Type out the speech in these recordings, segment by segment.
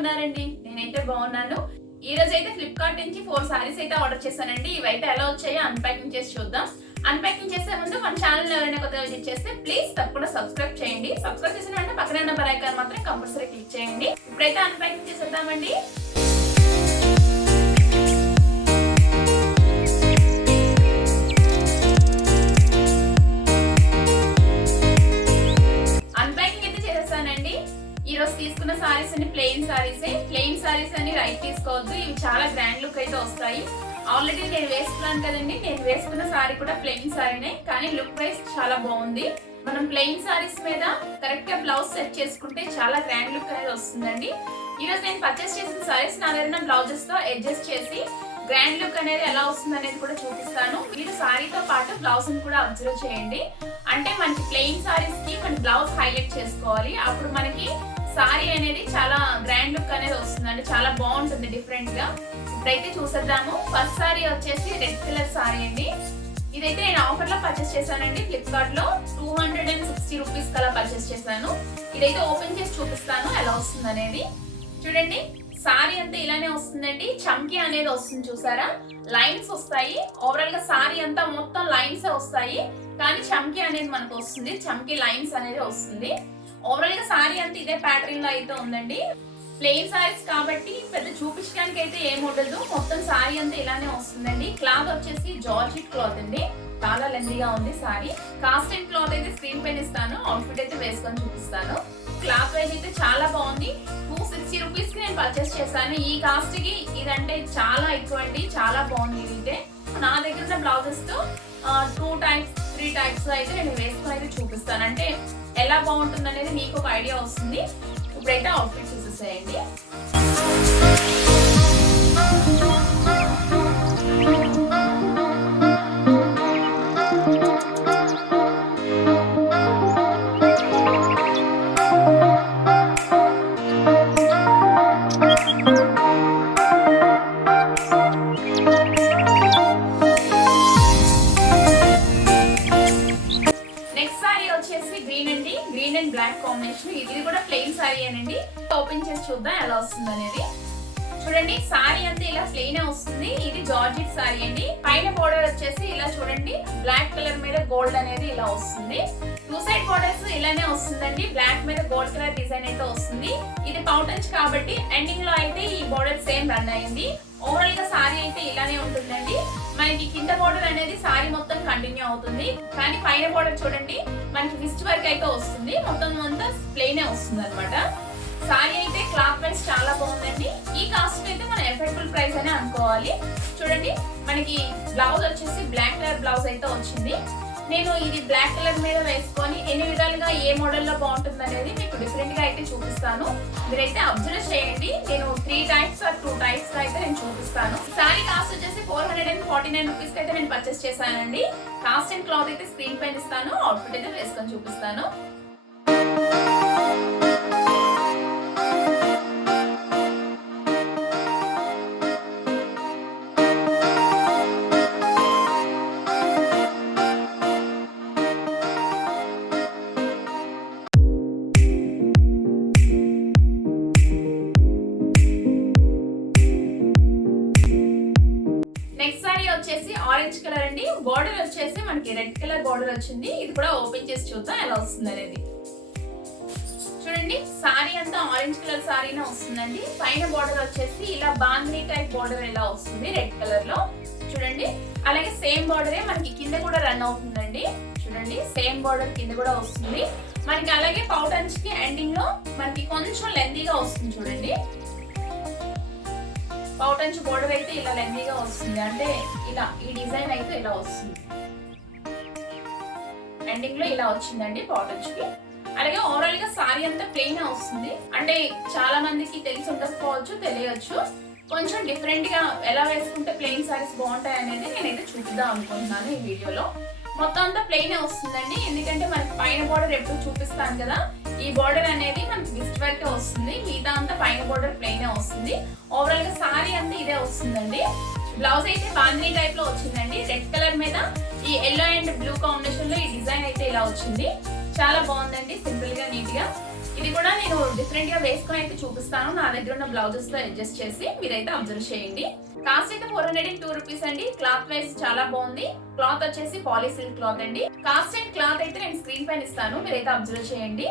ఉన్నారండి? నేనైతే బాగున్నాను. ఈ రోజు అయితే ఫ్లిప్కార్ట్ నుంచి 4 సారీస్ అయితే ఆర్డర్ చేశానండి. ఇవైతే ఎలా వచ్చాయో అన్‌ప్యాకింగ్ చేసి చూద్దాం. అన్‌ప్యాకింగ్ చేసే ముందు మన ఛానల్ ఎవరైనా కొత్తగా విజిట్ చేస్తే ప్లీజ్ తప్పకుండా సబ్స్క్రైబ్ చేయండి. సబ్స్క్రైబ్ చేసిన వెంటనే పక్కనే ఉన్న బెల్ ఐకాన్ మాత్రం కంపల్సరీ క్లిక్ చేయండి. ఇప్పుడైతే అన్‌ప్యాకింగ్ చేసేద్దామండి. ఈ రోజు తీసుకున్న సారీస్ అన్ని ప్లెయిన్ సారీస్ అని రైట్ తీసుకోవద్దు. ఇవి చాలా గ్రాండ్ లుక్ అయితే వస్తాయి. ఆల్రెడీ నేను వేసుకున్నాను కదండి, నేను వేసుకున్న సారీ కూడా ప్లెయిన్ సారీనే, కానీ లుక్ వైజ్ చాలా బాగుంది. మనం ప్లెయిన్ సారీస్ మీద కరెక్ట్ గా బ్లౌజ్ సెట్ చేసుకుంటే చాలా గ్రాండ్ లుక్ అనేది వస్తుందండి. ఈ రోజు నేను పర్చేస్ చేసిన సారీస్ నా దగ్గర బ్లౌజెస్ తో అడ్జస్ట్ చేసి గ్రాండ్ లుక్ అనేది ఎలా వస్తుంది అనేది కూడా చూపిస్తాను. మీరు సారీతో పాటు బ్లౌజ్ ని కూడా అబ్జర్వ్ చేయండి. అంటే మనకి ప్లెయిన్ సారీస్ కి మన బ్లౌజ్ హైలైట్ చేసుకోవాలి. అప్పుడు మనకి సారీ అనేది చాలా గ్రాండ్ లుక్ అనేది వస్తుందండి, చాలా బాగుంటుంది డిఫరెంట్ గా. ఇప్పుడైతే చూసేద్దాము. ఫస్ట్ సారీ వచ్చేసి రెడ్ కలర్ సారీ అండి. ఇదైతే నేను ఆఫర్ లో పర్చేస్ చేశానండి. ఫ్లిప్కార్ట్ లో 260 రూపీస్ కలా పర్చేస్ చేశాను. ఇదైతే ఓపెన్ చేసి చూపిస్తాను ఎలా వస్తుంది అనేది. చూడండి, సారీ అంతా ఇలానే వస్తుందండి. చమ్కీ అనేది వస్తుంది, చూసారా? లైన్స్ వస్తాయి. ఓవరాల్ గా సారీ అంతా మొత్తం లైన్స్ వస్తాయి, కానీ చమ్కీ అనేది మనకు వస్తుంది. చమ్కీ లైన్స్ అనేది వస్తుంది. ఓవరాల్ గా సారీ అంతా ఇదే ప్యాటర్న్ లో అయితే ఉందండి. ప్లెయిన్ సారీస్ కాబట్టి పెద్ద చూపించడానికి అయితే ఏం ఉండదు. మొత్తం సారీ అంతా ఇలానే వస్తుందండి. క్లాత్ వచ్చేసి జార్జెట్ క్లాత్ అండి, చాలా లెందీగా ఉంది సారీ. కాస్ట్ అండ్ క్లాత్ అయితే స్క్రీన్ పైన ఇస్తాను, అవుట్ఫిట్ అయితే వేసుకొని చూపిస్తాను. క్లాత్ వైజ్ అయితే చాలా బాగుంది. 260 రూపీస్ కి నేను పర్చేస్ చేశాను. ఈ కాస్ట్ కి ఇదంటే చాలా ఎక్కువ అండి, చాలా బాగుంది. ఇదైతే నా దగ్గర ఉన్న బ్లౌజెస్ తో 2 టైప్స్ 3 టైప్స్ అయితే నేను వేసుకొని అయితే చూపిస్తాను. అంటే ఎలా బాగుంటుంది అనేది మీకు ఒక ఐడియా వస్తుంది. ఇప్పుడైతే అవుట్ఫిట్ చూసేసేయండి. Green and black combination. ఇది కూడా ప్లెయిన్ సారీ అనండి. ఓపెన్ చేసి చూద్దాం ఎలా వస్తుంది అనేది. చూడండి, సారీ అంతా ఇలా ప్లెయిన్ వస్తుంది. ఇది జార్జెట్ సారీ అండి. పైన బోర్డర్ వచ్చేసి ఇలా చూడండి, బ్లాక్ కలర్ మీద గోల్డ్ అనేది ఇలా వస్తుంది. 2 సైడ్ బోర్డర్స్ ఇలానే వస్తుందండి. బ్లాక్ మీద గోల్డ్ కలర్ డిజైన్ అయితే వస్తుంది. ఇది పౌటంచ్ కాబట్టి ఎండింగ్ లో అయితే ఈ బోర్డర్ సేమ్ రన్ అయింది. ఓవరాల్ గా సారీ అయితే ఇలానే ఉంటుందండి. మనకి కింద బోర్డర్ అనేది సారీ మొత్తం కంటిన్యూ అవుతుంది, కానీ పైన బోర్డర్ చూడండి మనకి ఫిస్ట్ వర్క్ అయితే వస్తుంది. మొత్తం అంతా ప్లెయిన్ వస్తుంది అనమాట. సారీ అయితే క్లాత్ వైజ్ చాలా బాగుందండి. ఈ కాస్ట్ అయితే మనం ఎఫర్డబుల్ ప్రైస్ అనే అనుకోవాలి. చూడండి, మనకి బ్లౌజ్ వచ్చేసి బ్లాక్ కలర్ బ్లౌజ్ అయితే వచ్చింది. నేను ఇది బ్లాక్ కలర్ మీద వేసుకొని ఎన్ని విధాలుగా ఏ మోడల్లో బాగుంటుంది అనేది మీకు డిఫరెంట్ గా అయితే చూపిస్తాను. మీరైతే అబ్జర్వ్ చేయండి. నేను 3 టైప్స్ ఆర్ 2 టైప్స్ అయితే నేను చూపిస్తాను. సారీ కాస్ట్ వచ్చేసి 449 రూపీస్ అయితే నేను పర్చేస్ చేశానండి. కాస్ట్ అండ్ క్లాత్ అయితే స్క్రీన్ పైన ఇస్తాను, అవుట్ఫిట్ అయితే వేసుకొని చూపిస్తాను. వచ్చేసి ఆరెంజ్ కలర్ అండి. బోర్డర్ వచ్చేసి మనకి రెడ్ కలర్ బోర్డర్ వచ్చింది. ఇది కూడా ఓపెన్ చేసి చూద్దాం ఎలా వస్తుంది అనేది. చూడండి, సారీ అంతా ఆరెంజ్ కలర్ సారీనే వస్తుందండి. పైన బోర్డర్ వచ్చేసి ఇలా బాందిని టైప్ బోర్డర్ ఇలా వస్తుంది రెడ్ కలర్ లో. చూడండి, అలాగే సేమ్ బోర్డరే మనకి కింద కూడా రన్ అవుతుందండి. చూడండి, సేమ్ బోర్డర్ కింద కూడా వస్తుంది మనకి. అలాగే పౌటంచ్ కి ఎండింగ్ లో మనకి కొంచెం లెందీగా వస్తుంది. చూడండి, పౌటంచ్ బోర్డర్ అయితే ఇలా లెందీగా వస్తుంది. అంటే ఇలా ఈ డిజైన్ అయితే ఇలా వస్తుంది. ఎండింగ్ లో ఇలా వచ్చిందండి పౌటంచ్ కి. అలాగే ఓవరాల్ గా సారీ అంతా ప్లెయిన్ వస్తుంది. అంటే చాలా మందికి తెలిసి ఉండకపోవచ్చు, తెలియచ్చు. కొంచెం డిఫరెంట్ గా ఎలా వేసుకుంటే ప్లెయిన్ సారీస్ బాగుంటాయి అనేది నేనైతే చూపిద్దాం అనుకుంటున్నాను ఈ వీడియోలో. మొత్తం అంతా ప్లెయిన్ వస్తుందండి, ఎందుకంటే మనకి పైన బోర్డర్ ఎప్పుడు చూపిస్తాను కదా, ఈ బోర్డర్ అనేది మనకి విస్ట్ వరకే వస్తుంది. మిగతా అంతా పైన బోర్డర్ ప్లెయిన్ వస్తుంది. ఓవరాల్ గా సారీ అంతా ఇదే వస్తుందండి. బ్లౌజ్ అయితే బాందిని టైప్ లో వచ్చిందండి. రెడ్ కలర్ మీద ఈ ఎల్లో అండ్ బ్లూ కాంబినేషన్ లో ఈ డిజైన్ అయితే ఇలా వచ్చింది. చాలా బాగుందండి, సింపుల్ గా నీట్ గా. ఇది కూడా నేను డిఫరెంట్ గా వేసుకొని అయితే చూపిస్తాను. నా దగ్గర ఉన్న బ్లౌజెస్ లో అడ్జస్ట్ చేసి మీరైతే అబ్జర్వ్ చేయండి. కాస్ట్ అయితే 402 రూపీస్ అండి. క్లాత్ వైజ్ చాలా బాగుంది. క్లాత్ వచ్చేసి పాలిసిల్క్ క్లాత్ అండి. కాస్ట్ అండ్ క్లాత్ అయితే నేను స్క్రీన్ పైన ఇస్తాను, మీరైతే అబ్జర్వ్ చేయండి.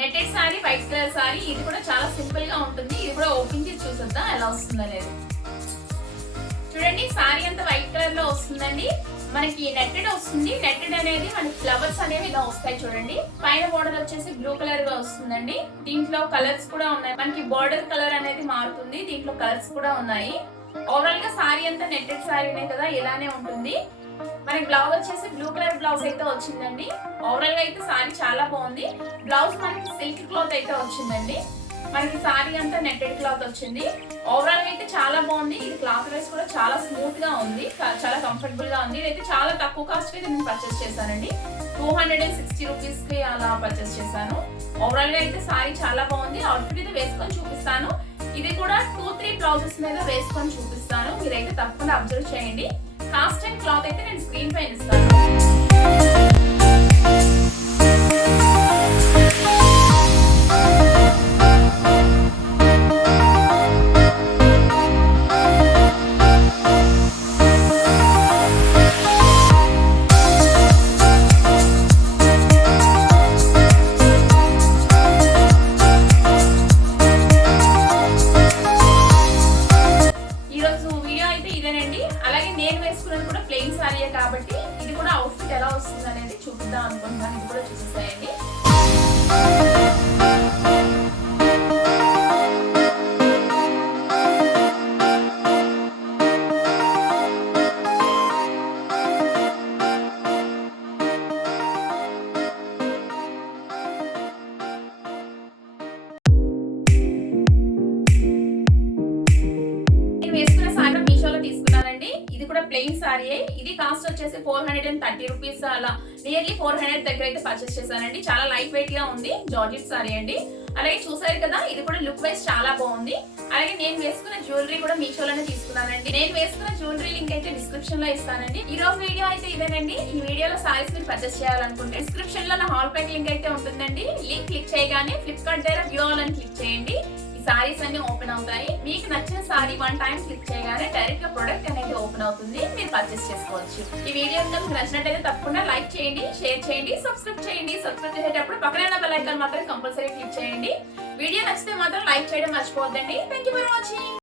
Netted sorry, white colour sorry. ఇది కూడా చాలా సింపుల్ గా ఉంటుంది. ఇది కూడా ఓపెన్ చేసి చూసేద్దాం ఎలా వస్తుంది అనేది. చూడండి, సారీ అంతా వైట్ కలర్ లో వస్తుందండి. మనకి నెట్టెడ్ వస్తుంది. నెట్టెడ్ అనేది మనకి ఫ్లవర్స్ అనేవి ఇలా వస్తాయి చూడండి. పైన బోర్డర్ వచ్చేసి బ్లూ కలర్ గా వస్తుందండి. దీంట్లో కలర్స్ కూడా ఉన్నాయి. మనకి బోర్డర్ కలర్ అనేది మారుతుంది. దీంట్లో కలర్స్ కూడా ఉన్నాయి. ఓవరాల్ గా సారీ అంతా నెట్టెడ్ సారీనే కదా, ఇలానే ఉంటుంది. మనకి బ్లౌజ్ వచ్చేసి బ్లూ కలర్ బ్లౌజ్ అయితే వచ్చిందండి. ఓవరాల్ గా అయితే సారీ చాలా బాగుంది. బ్లౌజ్ మనకి సిల్క్ క్లాత్ అయితే వచ్చిందండి. మనకి సారీ అంతా నెట్టెడ్ క్లాత్ వచ్చింది. ఓవరాల్ గా అయితే చాలా బాగుంది. ఇది క్లాత్ వైస్ కూడా చాలా స్మూత్ గా ఉంది, చాలా కంఫర్టబుల్ గా ఉంది. ఇదైతే చాలా తక్కువ కాస్ట్ కి నేను పర్చేస్ చేశానండి. 260 రూపీస్ కి అలా పర్చేస్ చేశాను. ఓవరాల్ గా అయితే సారీ చాలా బాగుంది. అవుట్ఫిట్ అయితే వేసుకొని చూపిస్తాను. ఇది కూడా 2-3 బ్లౌజెస్ మీద వేసుకొని చూపిస్తాను, మీరైతే తప్పకుండా అబ్జర్వ్ చేయండి. కాస్ట్ అండ్ క్లాత్ అయితే నేను స్క్రీన్ పైన ఇస్తాను. అలాగే నేను వేసుకున్నది కూడా ప్లెయిన్ సారీయే కాబట్టి ఇది కూడా అవుట్ఫిట్ ఎలా వస్తుంది అనేది చూపిద్దాం అనుకుంటున్నాను. ఇది కూడా చూపిస్తాయండి. వేసుకున్న సారీ మీషోలో తీసుకున్నానండి. ఇది కూడా ప్లెయిన్ సారీ. ఇది కాస్ట్ వచ్చేసి 430 రూపీస్, అలా నియర్లీ 400 దగ్గర అయితే పర్చేస్ చేశానండి. చాలా లైట్ వెయిట్ గా ఉంది. జార్జెట్ సారీ అండి. అలాగే చూసారు కదా, ఇది కూడా లుక్ వైజ్ చాలా బాగుంది. అలాగే నేను వేసుకున్న జ్యువెలరీ కూడా మీషోలోనే తీసుకున్నానండి. నేను వేసుకున్న జ్యువెలరీ లింక్ అయితే డిస్క్రిప్షన్ లో ఇస్తానండి. ఈ రోజు వీడియో అయితే ఇదేనండి. ఈ వీడియోలో సారీస్ మీరు పర్చేస్ చేయాలనుకుంటే డిస్క్రిప్షన్ లో నా హాల్ ప్యాక్ లింక్ అయితే ఉంటుందండి. లింక్ క్లిక్ చేయగానే ఫ్లిప్కార్ట్ దగ్గర వ్యూ ఆల్ అని క్లిక్ చేయండి. సారీస్ అన్ని ఓపెన్ అవుతాయి. మీకు నచ్చిన సారీ 1 టైం క్లిక్ చేయగానే డైరెక్ట్ గా ప్రొడక్ట్ అనేది ఓపెన్ అవుతుంది, మీరు పర్చేస్ చేసుకోవచ్చు. ఈ వీడియో మీకు నచ్చినట్లయితే తప్పకుండా లైక్ చేయండి, షేర్ చేయండి, సబ్స్క్రైబ్ చేయండి. సబ్స్క్రైబ్ చేసేటప్పుడు పక్కన ఉన్న బెల్ ఐకాన్ మాత్రం కంపల్సరీ క్లిక్ చేయండి. వీడియో నచ్చితే మాత్రం లైక్ చేయడం మర్చిపోవద్దండి. Thank you for watching.